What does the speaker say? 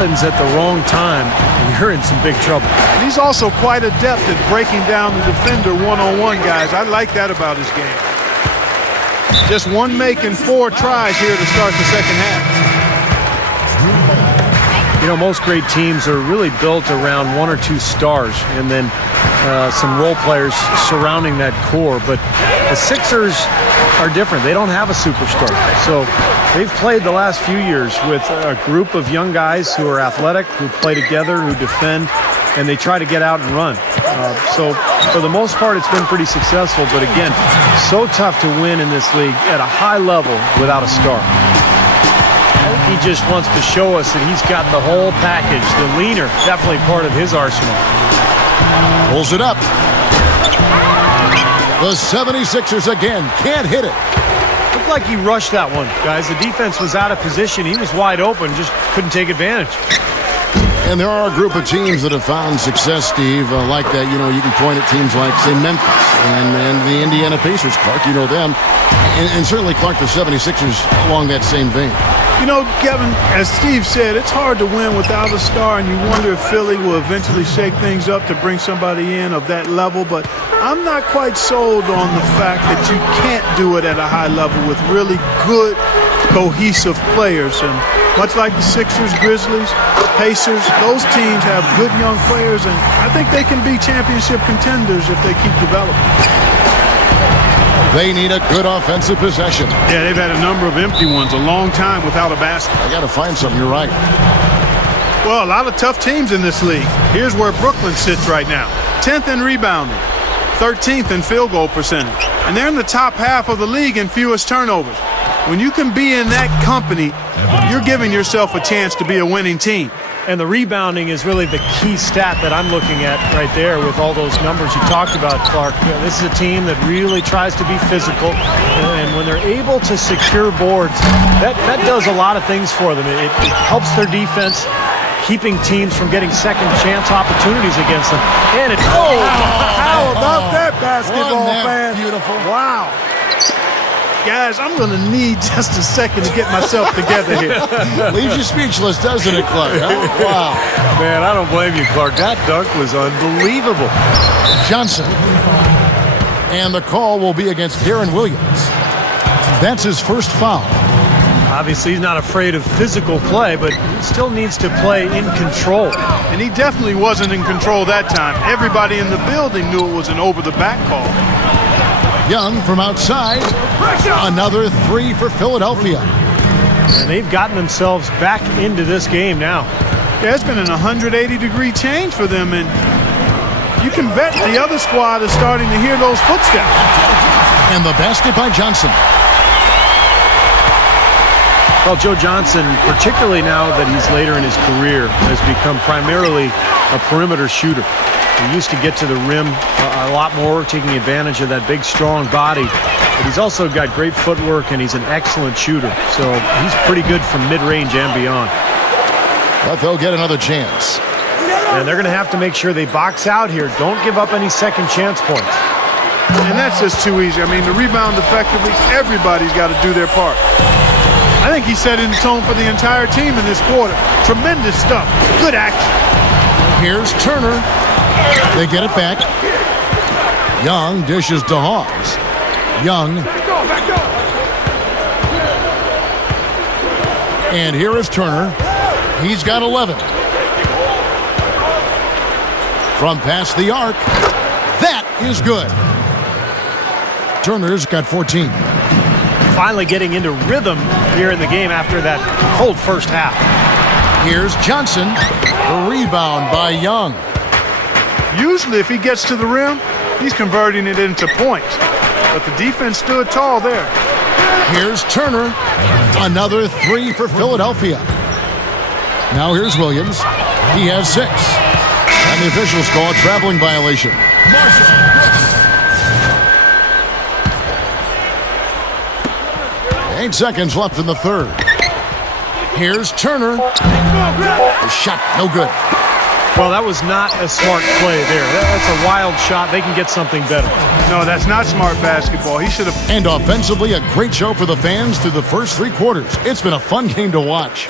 happens at the wrong time, you're in some big trouble. And he's also quite adept at breaking down the defender one-on-one, guys. I like that about his game. Just one make and 4 tries here to start the second half. You know, most great teams are really built around 1 or 2 stars and then some role players surrounding that core. But the Sixers are different. They don't have a superstar. So they've played the last few years with a group of young guys who are athletic, who play together, who defend, and they try to get out and run. So for the most part, it's been pretty successful. But again, so tough to win in this league at a high level without a star. He just wants to show us that he's got the whole package. The leaner, definitely part of his arsenal. Pulls it up. The 76ers again can't hit it. Looked like he rushed that one, guys. The defense was out of position. He was wide open, just couldn't take advantage. And there are a group of teams that have found success, Steve, like that. You know, you can point at teams like, say, Memphis and the Indiana Pacers. Clark, you know them. And certainly, Clark, the 76ers along that same vein. You know, Kevin, as Steve said, it's hard to win without a star, and you wonder if Philly will eventually shake things up to bring somebody in of that level. But I'm not quite sold on the fact that you can't do it at a high level with really good, cohesive players. And much like the Sixers, Grizzlies, Pacers, those teams have good young players, and I think they can be championship contenders if they keep developing. They need a good offensive possession. Yeah, they've had a number of empty ones, a long time without a basket. I got to find something. You're right. Well, a lot of tough teams in this league. Here's where Brooklyn sits right now. 10th in rebounding, 13th in field goal percentage. And they're in the top half of the league in fewest turnovers. When you can be in that company, you're giving yourself a chance to be a winning team. And the rebounding is really the key stat that I'm looking at right there with all those numbers you talked about, Clark. You know, this is a team that really tries to be physical, and when they're able to secure boards, that does a lot of things for them. It helps their defense, keeping teams from getting second chance opportunities against them. And How about that basketball, man? Beautiful. Wow. Guys, I'm going to need just a second to get myself together here. Leaves you speechless, doesn't it, Clark? Huh? Wow. Man, I don't blame you, Clark. That dunk was unbelievable. Johnson. And the call will be against Darren Williams. That's his first foul. Obviously, he's not afraid of physical play, but he still needs to play in control. And he definitely wasn't in control that time. Everybody in the building knew it was an over-the-back call. Young from outside. Another 3 for Philadelphia. And they've gotten themselves back into this game now. Yeah, it's been an 180-degree change for them, and you can bet the other squad is starting to hear those footsteps. And the basket by Johnson. Well, Joe Johnson, particularly now that he's later in his career, has become primarily a perimeter shooter. He used to get to the rim a lot more, taking advantage of that big, strong body. But he's also got great footwork, and he's an excellent shooter. So he's pretty good from mid-range and beyond. But they'll get another chance. And they're going to have to make sure they box out here. Don't give up any second chance points. And that's just too easy. I mean, to rebound effectively, everybody's got to do their part. I think he set in the tone for the entire team in this quarter. Tremendous stuff. Good action. Here's Turner. They get it back. Young dishes to Hawes. Young. And here is Turner. He's got 11. From past the arc. That is good. Turner's got 14. Finally getting into rhythm here in the game after that cold first half. Here's Johnson. The rebound by Young. Usually if he gets to the rim, he's converting it into points. But the defense stood tall there. Here's Turner. Another 3 for Philadelphia. Now here's Williams. He has 6. And the officials call a traveling violation. 8 seconds left in the third. Here's Turner. The shot, no good. Well, that was not a smart play there. That's a wild shot. They can get something better. No, that's not smart basketball. He should have. And offensively, a great show for the fans through the first 3 quarters. It's been a fun game to watch.